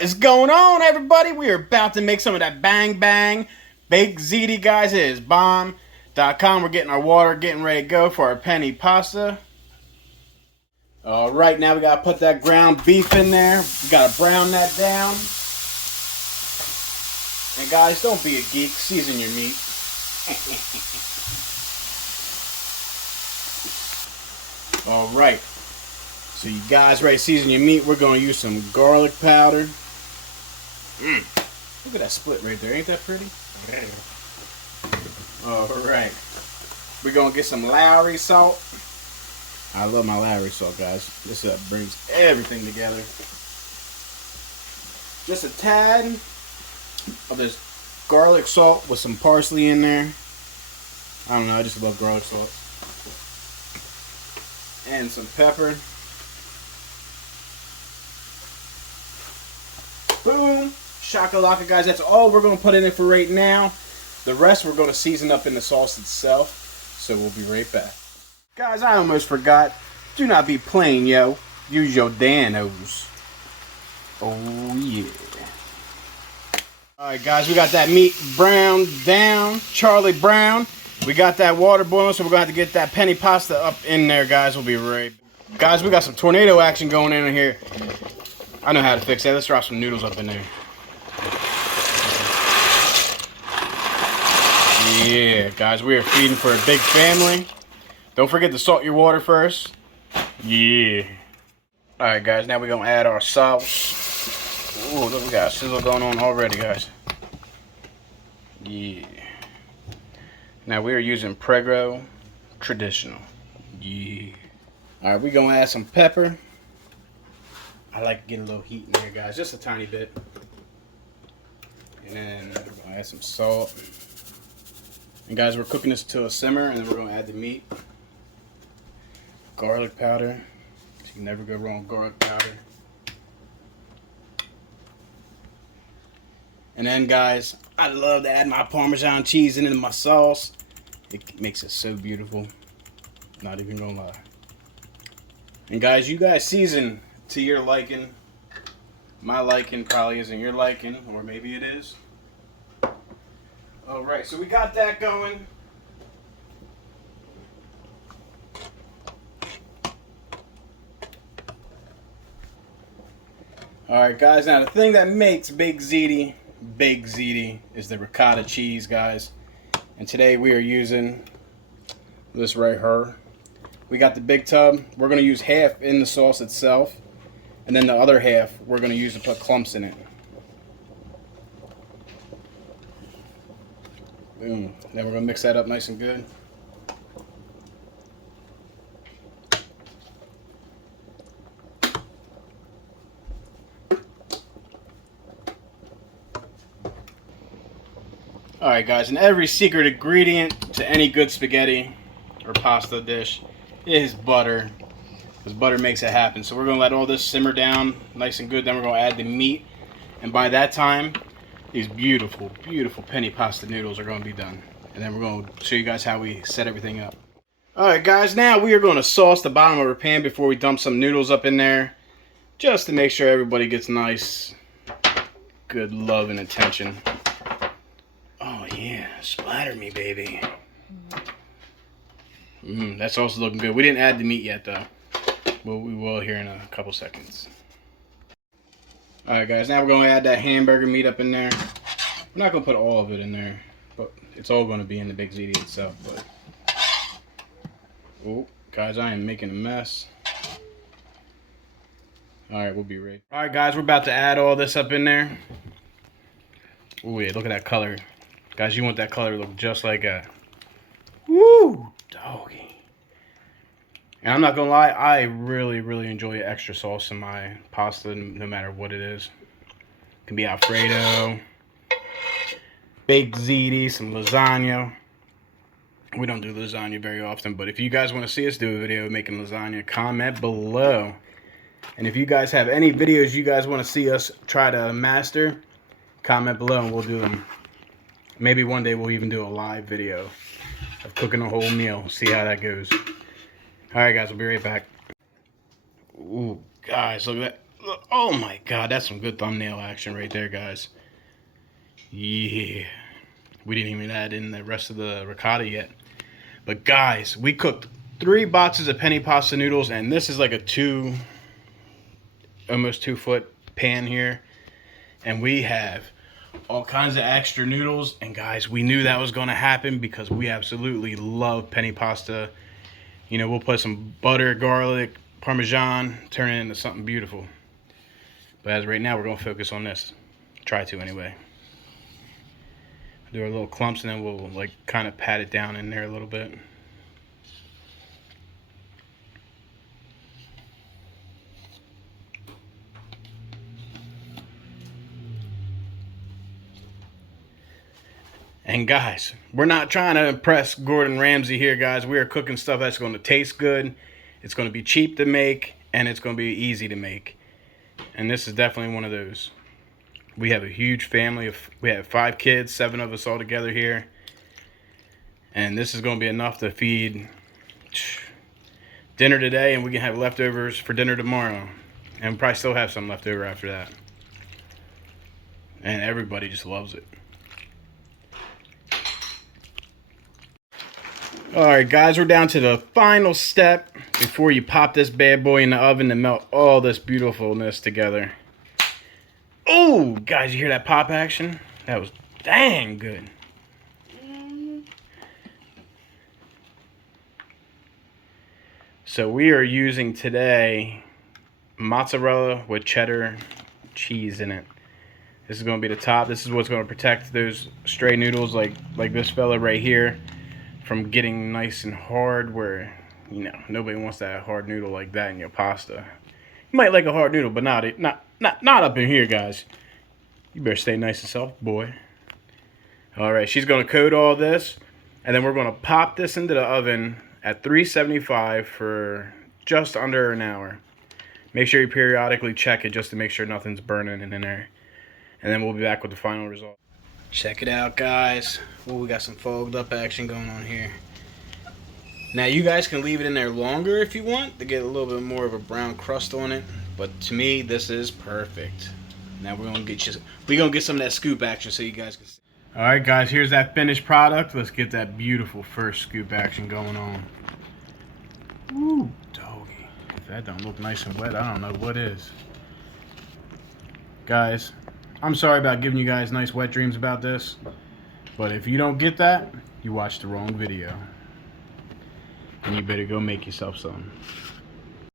What is going on, everybody? We are about to make some of that bang bang baked ziti, guys. It is bomb.com. We're getting our water, getting ready to go for our penny pasta. All right, now we gotta put that ground beef in there. We gotta brown that down. And guys, don't be a geek. Season your meat. All right. So you guys ready to season your meat? We're going to use some garlic powder. Look at that split right there. Ain't that pretty? Alright. We're going to get some Lowry salt. I love my Lowry salt, guys. This brings everything together. Just a tad of this garlic salt with some parsley in there. I don't know. I just love garlic salt. And some pepper. Boom! Shakalaka, guys. That's all we're going to put in it for right now. The rest we're going to season up in the sauce itself. So we'll be right back. Guys, I almost forgot. Do not be plain, yo. Use your Danos. Oh, yeah. Alright, guys. We got that meat browned down. Charlie Brown. We got that water boiling, so we're going to have to get that penny pasta up in there, guys. We'll be right back. Guys, we got some tornado action going in here. I know how to fix that. Let's drop some noodles up in there. Yeah, guys, we are feeding for a big family. Don't forget to salt your water first. Yeah. Alright, guys, now we're going to add our sauce. Ooh, look, we got a sizzle going on already, guys. Yeah. Now we are using Prego Traditional. Yeah. Alright, we're going to add some pepper. I like to get a little heat in here, guys, just a tiny bit. And then we're going to add some salt. And guys, we're cooking this to a simmer, and then we're going to add the meat. Garlic powder. You can never go wrong with garlic powder. And then, guys, I love to add my Parmesan cheese into my sauce. It makes it so beautiful. Not even going to lie. And guys, you guys season to your liking. My liking probably isn't your liking, or maybe it is. Alright, so we got that going. Alright, guys, now the thing that makes baked ziti is the ricotta cheese, guys. And today we are using this right here. We got the big tub. We're going to use half in the sauce itself. And then the other half we're going to use to put clumps in it. Boom. Then we're going to mix that up nice and good. Alright, guys, and every secret ingredient to any good spaghetti or pasta dish is butter. Because butter makes it happen. So we're going to let all this simmer down nice and good. Then we're going to add the meat. And by that time, these beautiful, beautiful penny pasta noodles are going to be done. And then we're going to show you guys how we set everything up. Alright, guys, now we are going to sauce the bottom of our pan before we dump some noodles up in there. Just to make sure everybody gets nice, good love and attention. Oh yeah, splatter me, baby. That's also looking good. We didn't add the meat yet, though. Well, we will here in a couple seconds. Alright, guys, now we're going to add that hamburger meat up in there. We're not going to put all of it in there, but it's all going to be in the big ziti itself. But oh, guys, I am making a mess. Alright, we'll be ready. Alright, guys, we're about to add all this up in there. Oh, yeah, look at that color. Guys, you want that color to look just like that. Woo! Doggy. And I'm not gonna lie, I really, really enjoy extra sauce in my pasta, no matter what it is. It can be Alfredo, baked ziti, some lasagna. We don't do lasagna very often, but if you guys want to see us do a video making lasagna, comment below. And if you guys have any videos you guys want to see us try to master, comment below and we'll do them. Maybe one day we'll even do a live video of cooking a whole meal. See how that goes. Alright, guys, we'll be right back. Ooh, guys, look at that. Oh my God, that's some good thumbnail action right there, guys. Yeah. We didn't even add in the rest of the ricotta yet. But guys, we cooked 3 boxes of penny pasta noodles, and this is like a almost 2-foot pan here. And we have all kinds of extra noodles. And guys, we knew that was going to happen because we absolutely love penny pasta. You know, we'll put some butter, garlic, Parmesan, turn it into something beautiful. But as right now, we're going to focus on this. Try to anyway. Do our little clumps, and then we'll like kind of pat it down in there a little bit. And guys, we're not trying to impress Gordon Ramsay here, guys. We are cooking stuff that's going to taste good. It's going to be cheap to make, and it's going to be easy to make. And this is definitely one of those. We have a huge family. We have 5 kids, 7 of us all together here. And this is going to be enough to feed dinner today, and we can have leftovers for dinner tomorrow. And we'll probably still have some left over after that. And everybody just loves it. Alright guys, we're down to the final step before you pop this bad boy in the oven to melt all this beautifulness together. Oh, guys, you hear that pop action? That was dang good. So we are using today mozzarella with cheddar cheese in it. This is going to be the top. This is what's going to protect those stray noodles like this fella right here from getting nice and hard, where, you know, nobody wants that hard noodle like that in your pasta. You might like a hard noodle, but not up in here, guys. You better stay nice and soft, boy. Alright, she's going to coat all this, and then we're going to pop this into the oven at 375 for just under an hour. Make sure you periodically check it just to make sure nothing's burning in there. And then we'll be back with the final result. Check it out, guys. Oh, we got some fogged up action going on here. Now, you guys can leave it in there longer if you want to get a little bit more of a brown crust on it. But to me, this is perfect. Now we're gonna get some of that scoop action so you guys can see. All right, guys. Here's that finished product. Let's get that beautiful first scoop action going on. Woo, doggy. If that don't look nice and wet, I don't know what is. Guys, I'm sorry about giving you guys nice wet dreams about this, but if you don't get that, you watched the wrong video. And you better go make yourself some.